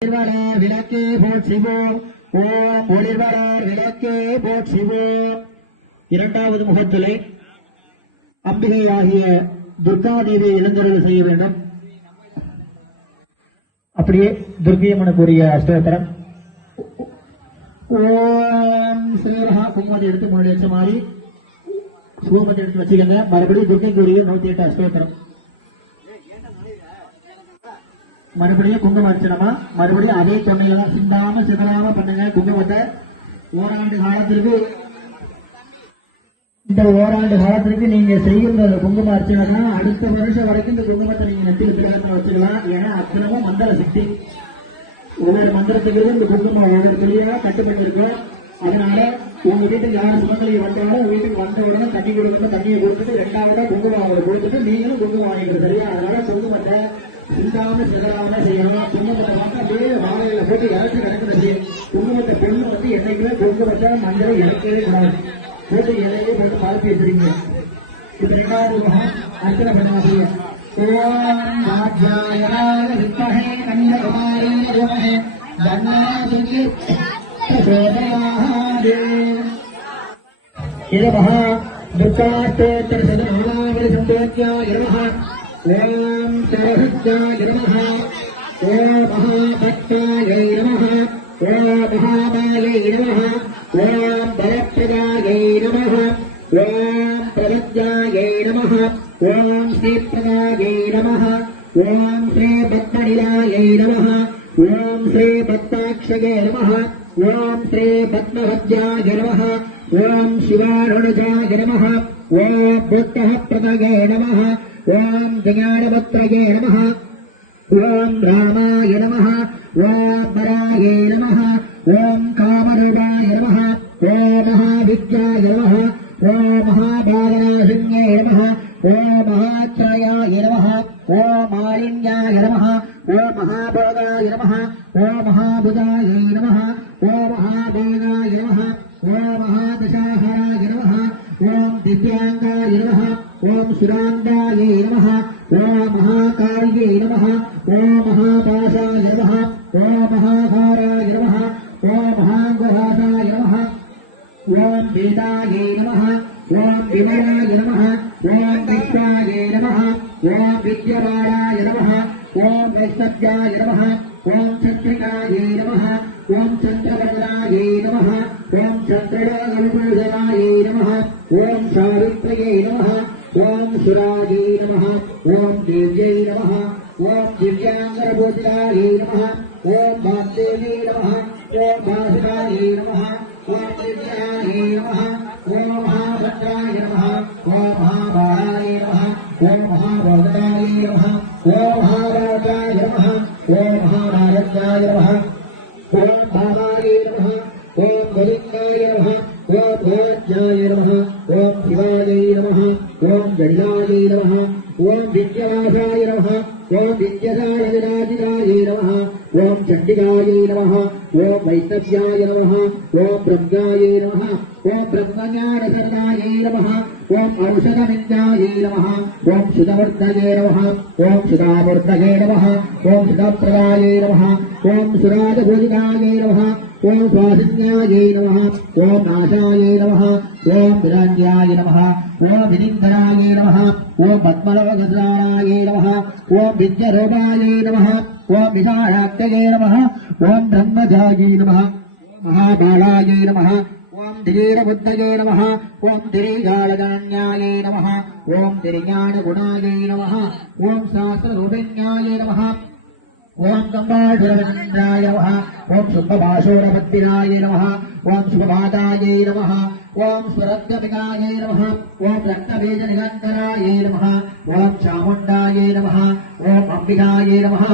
விளக்கே போற்றிவோம். ஓம் ஒளிர்வரார் விளக்கே போற்றிவோம். இரண்டாவது முகத்திலே அம்பிகை ஆகிய துர்கா தேவியை எழுந்தருள் செய்ய வேண்டும். அப்படியே துர்கியம்மனுக்குரிய அஷ்டோத்திரம். ஓம் ஸ்ரீரஹா குங்குமத்தை எடுத்து முன்னாடி வச்ச மாதிரி சுகமத்தை எடுத்து வச்சுக்கங்க. மறுபடியும் துர்கைக்குரிய 108 அஷ்டோத்திரம். மறுபடியும் குங்குமம் அர்ச்சனமா மறுபடியும் அதே தொன்னையெல்லாம் சிந்தாம சிதறாம பண்ணுங்க. குங்குமத்தை ஓராண்டு காலத்திற்கு இந்த ஓராண்டு காலத்திற்கு நீங்க செய்கின்ற குங்கும அர்ச்சனை அடுத்த வருஷம் வரைக்கும் இந்த குங்குமத்தை நீங்க நெத்தியில் திலகத்துல வச்சுக்கலாம். ஏன்னா அர்ச்சனமும் மந்திர சக்தி. ஒவ்வொரு மந்திரத்துக்கு இந்த குங்குமம் ஒவ்வொரு துளியா கட்டுப்பட்டு இருக்கும். அதனால உங்க வீட்டுக்கு யாரும் சுமங்கலியை வந்தாலும் வீட்டுக்கு வந்த உடனே தண்ணி கொடுத்துட்டு தண்ணியை கொடுத்துட்டு 2வது குங்குமம் அவங்களை கொடுத்துட்டு நீங்களும் குங்குமம் வாங்கிக்கிறது சரியா. அதனால குங்குமத்தை சிந்தாம சிதறாம செய்யணும். குங்குமத்தை மட்டும் அப்படியே வாழையில போட்டு இறச்சி கிடக்கிறது. குங்குமத்தை பொண்ணு வந்து என்னைக்குமே குங்குமத்தை மஞ்சளை இறக்கவே கூடாது. போட்டு இலையே போட்டு பரப்பி வச்சிருக்கீங்க. இப்ப 2வது முகம் அர்ச்சனை பண்ணுவாங்க. இது மகா துர்காஷ்டோத்தர சதநாமாவளி சந்தோத்யாய நமஹ. ஓம் சரஹத்யாய நமஹ. ஓம் மகாபக்தாயை நமஹ. ஓம் மகாபாலை நமஹ. ஓம் பரப்பிரதாயை நமஹ. ஓம் பிரபத்யாயை நமஹ. ஓம் ஸ்ரீபிரதாயை நமஹ. ஓம் ஸ்ரீ பத்மநிலாயை நமஹ. ஓம் ஸ்ரீ பத்மாட்சயே நமஹ. ஓம் ஸ்ரீ பத்மவத்யாய நமஹ. ஓம் சிவாருணஜாய நமஹ. ஓம் புத்தः பிரதயே நமஹ. ஓம் ஜஞானபத்ரயே நமஹ. ஓம் ராமாய நமஹ. ஓம் பராயே நமஹ. ஓம் காமரூபாய நமஹ. ஓம் மகாவித்யாய நமஹ. ஓம் மகாபாலநாசின்யே நமஹ. ஓம் மகாத்ரயாய நமஹ. ஓம் மாலின்யாய நமஹ. ஓம் மகாபோகாய நமஹ. ஓம் மகாபுதாய நமஹ. ஓம் மகாபோகாய நமஹ. ஓம் மகாதசாஹராய நமஹ. ஓம் திவ்யாங்காய நமஹ. ஓம் சுராந்தாய நமஹ. ஓம் மகாகாரியே நமஹ. ஓம் மகாபாசாய நமஹ. ஓம் மகாகாராய நமஹ. ஓம் மகாங்குஹாசாய நமஹ. ஓம் வேதாயே நமஹ. ஓம் விமலாய நமஹ. ஓம் விஸ்வாயே நமஹ. ஓம் வித்யபாலாய நமஹ. ஓம் வைஷ்ணவ்யாய நமஹ. ஓம் சந்திரிகாயே நமஹ. ஓம் சந்திரவதனாயே நமஹ. ஓம் சந்திரகுருபூஷணாயே நமஹ. ஓம் சாவித்ரியே நமஹ. ஓம் சுராஜே நமஹ. ஓம் தேவ்யை நமஹ. ஓம் திவ்யாங்கரபூஷணாயே நமஹ. ஓம் வாக்தேவே நமஹ. ஓம் பாசுராயே நமஹ. ஓம் திவ்யாயே நமஹ. ஓம் மகாபத்ராய நமஹ. ஓம் மகாபாலாய நமஹ. ஓம் மகாபோதனாய நமஹ. ஓம் மகாராஜாய நமஹ. ஓம் மகாராஜாய நமஹ. ஓம் பாமாய நமஹ. ஓம் கோவிந்தாய நமஹ. ஓம் கோவஜ்ஞாய நமஹ. ஓம் சிவாய நமஹ. ஓம் கணாய நமஹ. ஓம் வித்யவாசாய நமஹ. ஓம் வித்யசாரதிராஜிதாய நமஹ. ஓம் சண்டிகாய நமஹ. ஓம் வைஷ்ணவ்யாய நமஹ. ஓம் பிரம்ஞாய நமஹ. ஓம் பிரம்மஞானசரணாய நமஹ. ஓம் ஔஷதவித்யாய நமஹ. ஓம் சுதவர்த்தயே நமஹ. ஓம் சுதாமூர்த்தயே நமஹ. ஓம் சுதப்பிரதாய நமஹ. ஓம் சுராஜபூஜிதாய நமஹ. ஓம் சுவாசின்யாய நமஹ. ஓம் நாசாய நமஹ. ஓம் விராஞ்யாய நமஹ. ஓம் வினிந்தராய நமஹ. ஓம் பத்மலோகசாராய நமஹ. ஓம் வித்யரூபாய நமஹ. ஓம் விசாலாக்தயே நமஹ. ஓம் பிரம்மஜாய நமஹ. மகாபாலாய நமஹ. ஓம் திரீரபுத்தயே நமஹ. ஓம் திரிகாலஜான்யாய நமஹ. ஓம் திரிஞானகுணாய நமஹ. ஓம் சாஸ்திரரூபிண்யாய நமஹ. ஓம் கம்பாசுரவந்திராய நமஹ. ஓம் சுப்பபாசோரபத்திராய நமஹ. ஓம் சுபமாதாய நமஹ. ஓம் சுரத்யபிகாய நமஹ. ஓம் ரக்தபீஜநிகந்தராய நமஹ. ஓம் சாமுண்டாய நமஹ. ஓம் அம்பிகாய நமஹ.